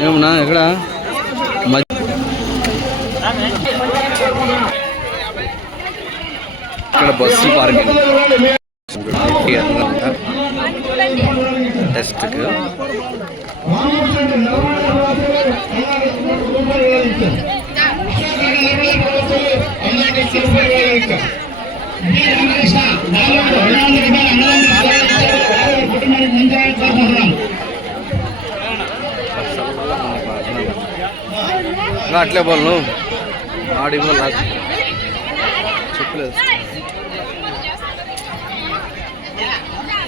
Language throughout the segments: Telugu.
ఏమన్నా ఎక్కడ మధ్య ఇక్కడ బస్సు పార్కింగ్ టెస్ట్కి ఇంకా అట్లే బోల్ ఆడి బోల్ చెప్పలేదు.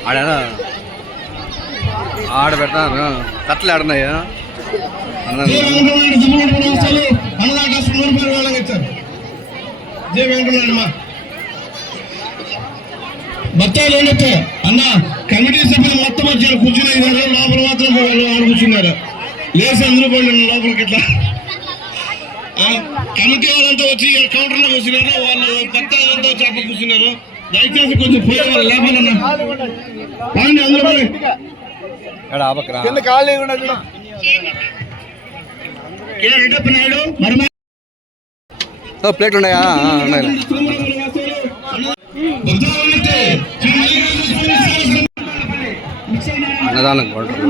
ఆడా ఆడ పెడతాను. కట్లు ఆడినాయా అన్న. బత్తాలు ఉండొచ్చు అన్న కమిటీ సభ్యులు మొత్తం వచ్చారు కూర్చుని లోపల మాత్రం వాళ్ళు ఆడ కూర్చున్నారు లేచి అందరూ పోయి లోపలికి ఇట్లా కమిటీ వాళ్ళంతా వచ్చి కౌంటర్ లో కూర్చున్నారు వాళ్ళు బత్తాలంతా వచ్చి అక్కడ కూర్చున్నారు దయచేసి కొంచెం పోయే వాళ్ళు లేపాలన్నా రాండి అందరూ పోయి. ఇక్కడ ఆపకరా కే. రెడ్డప్ప నాయుడు మరి ప్లేట్లు ఉన్నాయా ఆ, ఉన్నాయి బత్తాలు ఉన్నట్టే. శ్రీ మల్లికార్జున స్వామి అన్నదానం కౌంటర్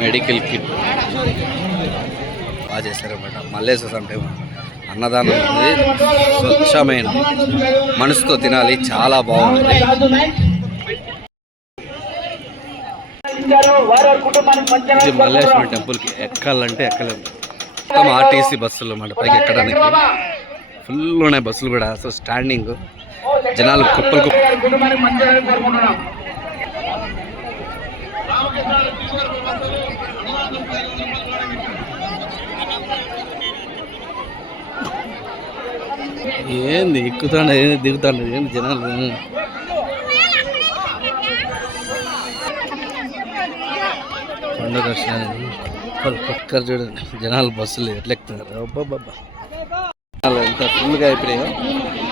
మెడికల్ కిట్. బాగా చేశారన్నమాట మల్లేశ్వర టైం అన్నదానం అనేది స్వచ్ఛమైన మనసుతో తినాలి చాలా బాగుంది. ఇది మల్లేశ్వరం టెంపుల్కి ఎక్కాలంటే ఎక్కలేము. మొత్తం ఆర్టీసీ బస్సులు అన్నమాట. పైకి ఎక్కడానికి. ఫుల్ ఉన్నాయి బస్సులు కూడా. అసలు స్టాండింగ్ జనాలు కుప్పలు కుప్ప ఏంది ఎక్కుతాండ ఏంది దిగుతాండ ఏంది జనాలు? కొండ దర్శనానికి పక్కన చూడండి జనాలు బస్సులు ఎట్లా అబ్బాబ్బా ఎంత ఫుల్గా అయిపోయాయో ఫుల్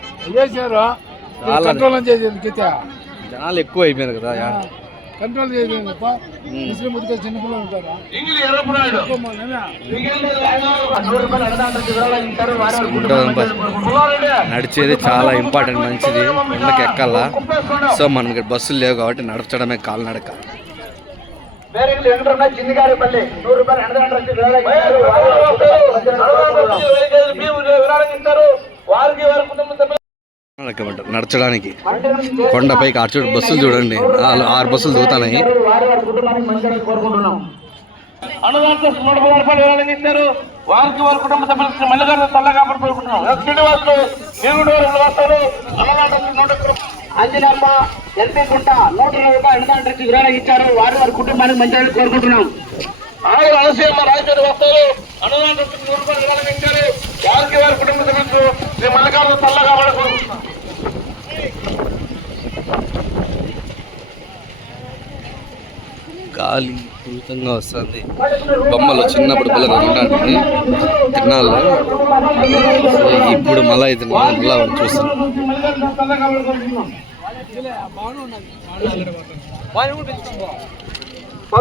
చేశారు? కంట్రోల్ చేసేది జనాలు ఎక్కువ అయిపోయారు కదా యా. కంట్రోల్ ముస్లిం చిన్నపిల్లలు ఉంటారా. నడిచేది చాలా ఇంపార్టెంట్ మంచిది. ఎండకి ఎక్కాలా? సో మనకి బస్సులు లేవు కాబట్టి నడచడమే కాలు నడక. నడకమంటారు నడచడానికి. కొండపై ఆరు చూడు బస్సులు చూడండి. ఆరు- ఆరు బస్సులు దిగుతున్నాయి అన్నదాంట్లో నూట రూపాయలు విరాళంగా ఇచ్చారు వారికి వారి కుటుంబ సభ్యులకు మల్లిగారు తల్ల కాబట్టి కోరుకుంటున్నాం శ్రీనివాసులు దేవుడు వస్తారు అన్నదాంట్లో నూట ఒక్క రూపాయలు. అంజనమ్మ ఎల్పీ గుంట నూట ఇరవై రూపాయలు అన్నదాంట్లో విరాళంగా ఇచ్చారు. వారి వారి కుటుంబానికి మంచి కోరుకుంటున్నాం ఆరు అలసీమ రాజుడు వస్తారు అన్నదాంట్లో నూట రూపాయలు విరాళంగా ఇచ్చారు వారికి వారి కుటుంబ సభ్యులకు శ్రీ మల్లికార్జున తల్ల కాబట్టి గాలి పూరితంగా వస్తుంది. బొమ్మలు చిన్నప్పుడు పిల్లలు తినడానికి తిన్నాళ్ళు ఇప్పుడు మళ్ళీ ఇది మళ్ళా చూస్తాం.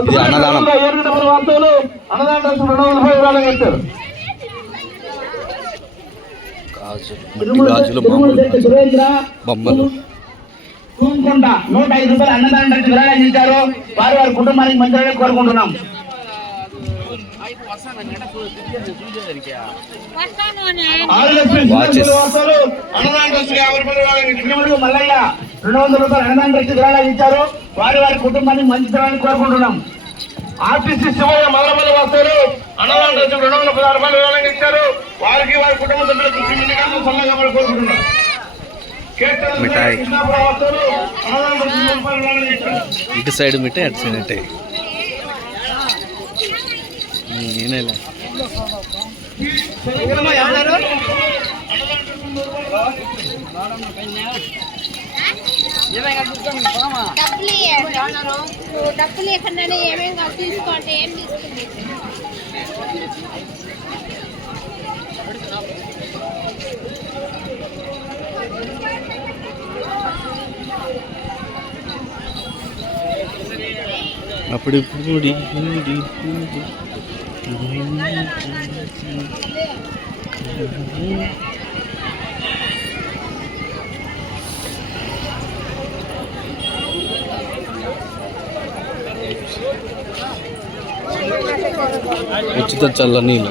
ఇది అన్నదానం. గాజులు గాజులు బొమ్మలు. తూంకుంట నూట ఐదు రూపాయలు అన్నదానం విరాళంగా ఇచ్చారు వారి వారి కుటుంబానికి మంచి కోరుకుంటున్నాం. మల్లయ్య రెండు వందల రూపాయలు అన్నదానం రెడ్డి విరాళాలు ఇచ్చారు వారి వారి కుటుంబానికి మంచి జరగాలని కోరుకుంటున్నాం. ఆర్టీసీ శివయ్య మల్లమల్లి వస్తారు అన్నదానం రెడ్డి రెండు వందల పదహారు రూపాయలు విరాళంగా ఇచ్చారు వారికి వారి కుటుంబ సభ్యులకు కోరుకుంటున్నాం. మిఠాయి. ఇటు సైడ్ మిఠాయి అటు సైడ్ మిఠాయి. నేనేలే డబ్బులు ఇవ్వకుండా ఏమేమి తీసుకోండి ఏం తీసుకుంది? అప్పుడు పూడి పూడి పూడి ఉచిత చల్ల నీళ్ళు.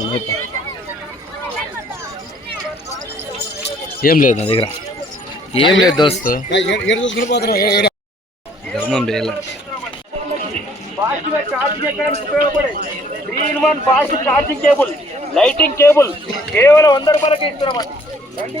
ఉన్నాయి. పా. ఏం లేదు నా దగ్గర. ఏం లేదు దోస్తు. ధర్మం చేయాల one fast charging cable lightning cable కేవలం వంద రూపాయలకి ఇస్తున్నామండి రండి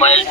well